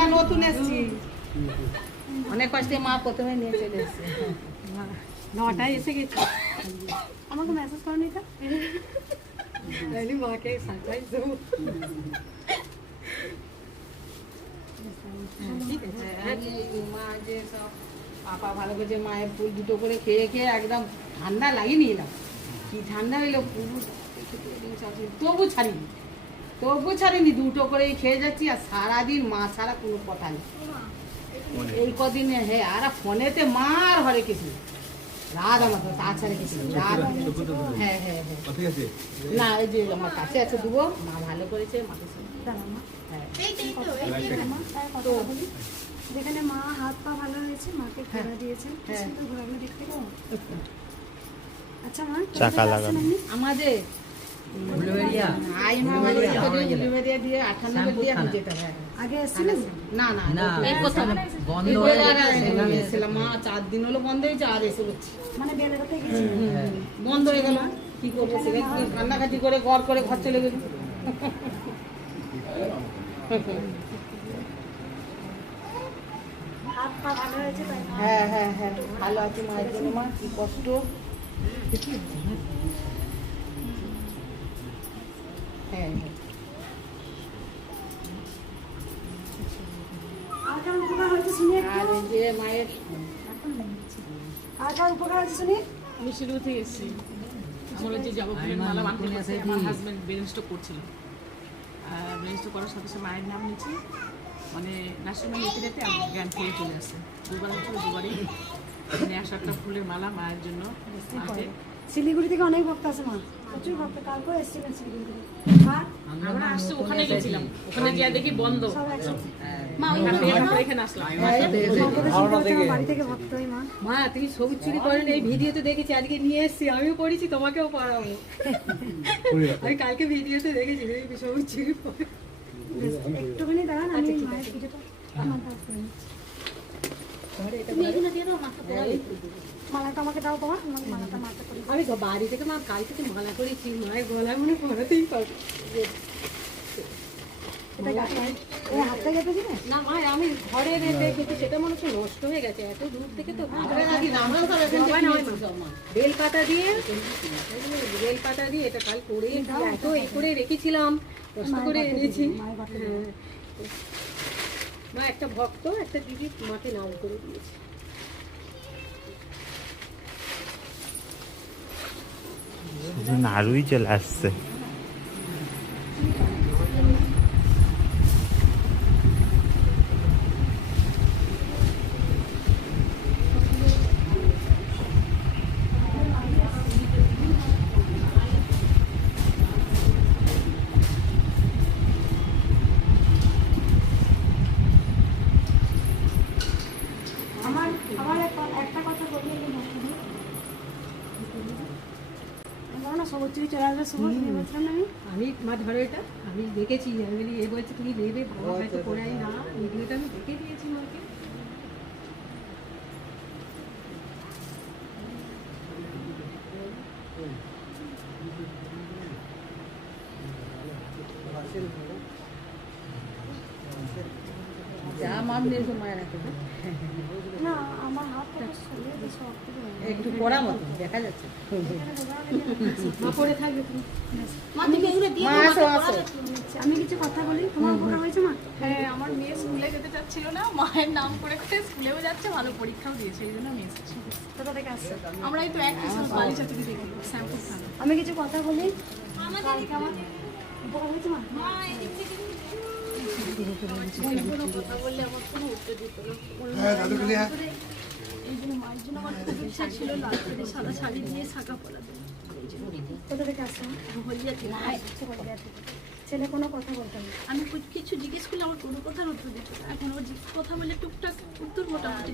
আমরা নতুন এসেছি, অনেক কষ্টে মা প্রথমে নিয়ে চলে এসেছে। 9টায় এসে গেছি। আমাকে মেসেজ করনি তো? তাহলে মাকে সারপ্রাইজ দেবো। মা যে সব পাপা ভালো করে মায়ের ফুল দুটো করে খেয়ে খেয়ে একদম ঠান্ডা লাগিয়ে নিয়ে এলাম। কি ঠান্ডা হইলো পুরো, তবু ছাড়িনি দুটো করেই খেয়ে যাচ্ছি। আর সারাদিন মা ছাড়া কোনো কথা নেই এই কদিনে। হ্যাঁ, আর ফোনেতে মা আর হরে কিছু রাত আমার তো তাছাড়া কিছু রাত। হ্যাঁ হ্যাঁ হ্যাঁ, না এই যে আমার কাছে আছে দেবো, মা ভালো করেছে মাকে। যেখানে মা হাত পা ভালো হয়েছে, মাকে ঘোরা দিয়েছেন, সুন্দর ঘোরাগুলো দেখতে পাবো। আচ্ছা মা, চাকা লাগানো আমাদের আগে এসেছিলেন? না না না, এই প্রথম বন্ধ এসেছিলাম। মা 4 দিন হলো বন্ধ হয়েছে, আর এসে হচ্ছে মানে বেলাতে গেছি বন্ধ হয়ে গেল। কি করবো, কান্নাকাটি করে ঘর চলে গেল। হাত পা ভালো হয়েছে তাই? হ্যাঁ হ্যাঁ হ্যাঁ, ভালো আছে মায়ের জন্য। মা কি কষ্ট। হ্যাঁ হ্যাঁ, আর কেমন উপকার হয়েছে শুনি? আর এই যে মায়ের আর কেমন উপকার হয়েছে শুনি? আমি শিলিগুড়ি থেকে এসেছি। আমার যে যাবো মালা বানতে গেছে, আমার হাজব্যান্ড ব্রেন স্ট্রোক করছিল। ব্রেন স্ট্রোক করার সাথে সাথে মায়ের নাম নিচ্ছি, মানে নার্সিংহোমে নিতে যেতে আমার জ্ঞান ফিরে চলে আসে। দুবার হচ্ছিল, দুবারই মানে 1-8টা ফুলের মালা মায়ের জন্য। শিলিগুড়ি থেকে অনেক ভক্ত আছে মা, প্রচুর ভক্ত। কালকেও এসেছিলেন শিলিগুড়ি থেকে। আমরা আসছি, ওখানে গেছিলাম, ওখানে গিয়ে দেখি বন্ধ। সব একসাথে মা ওইখানে এখানে আসলাম। বাড়ি থেকে ভক্ত হই মা। মা তুমি সবুজ চুরি করেন, এই ভিডিওতে দেখেছি, আজকে নিয়ে এসেছি। আমিও পড়েছি, তোমাকেও পড়াবো। আমি কালকে ভিডিওতে দেখেছি সবুজ চুরি পরে। একটুখানি দাঁড়ান, আমি মায়ের পুজোটা মাথায় করে নিচ্ছি। মালাটা আমাকে দাও তোমার, আমাকে মালাটা মাথা করে। আমি বাড়ি থেকে মা কাল থেকে মালা করেছি, মায়ের গলায় মনে পড়াতেই পারবো। এই হাতটা কেটেছি না? না মা, আমি ঘরে রেখেছি, সেটা মনে হচ্ছে নষ্ট হয়ে গেছে এত দূর থেকে। তো বেলপাতা দিয়ে এটা কাল করে এত করে রেখেছিলাম, কষ্ট করে এনেছি। মা একটা ভক্ত, একটা দিদি মাকে নাম করে দিয়েছে। নাড়ুই চলে আসছে। আমার একটা কথা বলি, না সবুজ চুরি চলে আসবে শুভ বলছিলাম না আমি মা ধরো এটা আমি দেখেছি। আমি বলি এ বলছে তুমি নেবে, ভালো হয়তো পড়াই না, ভিডিওটা আমি দেখে দিয়েছি মাকে। যা মাম নিয়ে মায়ের হাতে না, আমার হাতটা সরিয়ে দিয়ে শক্ত করে একটু পড়া মতো দেখা যাচ্ছে। মা পড়ে থাকবে তুমি। আমি কিছু কথা বলি, তোমার উপকার হয়েছে মা? হ্যাঁ, আমার মেয়ে স্কুলে যেতে চাচ্ছিল না, মায়ের নাম করে স্কুলেও যাচ্ছে, ভালো পরীক্ষাও দিয়েছে, এই জন্য আমি এসেছি। কোথা থেকে আসছে? আমরা এই তো এক বালিচা থেকে দেখি, শ্যামপুর থানা। আমি কিছু কথা বলি, কালকে আমার উপকার হয়েছে মা? কথা বললে আমার কোনো উত্তর দিত না। এই জন্য মায়ের জন্য আমার খুব ইচ্ছা ছিল লাল করে সাদা শাড়ি দিয়ে শাঁখা পরা দেবো। কোথা থেকে আসছে? হলদিয়া থেকে। ছেলে কোনো কথা বলতো না? আমি কিছু জিজ্ঞেস করলে আমার কোনো কথার উত্তর দিত না। এখন ও কথা বলে টুকটাক উত্তর মোটামুটি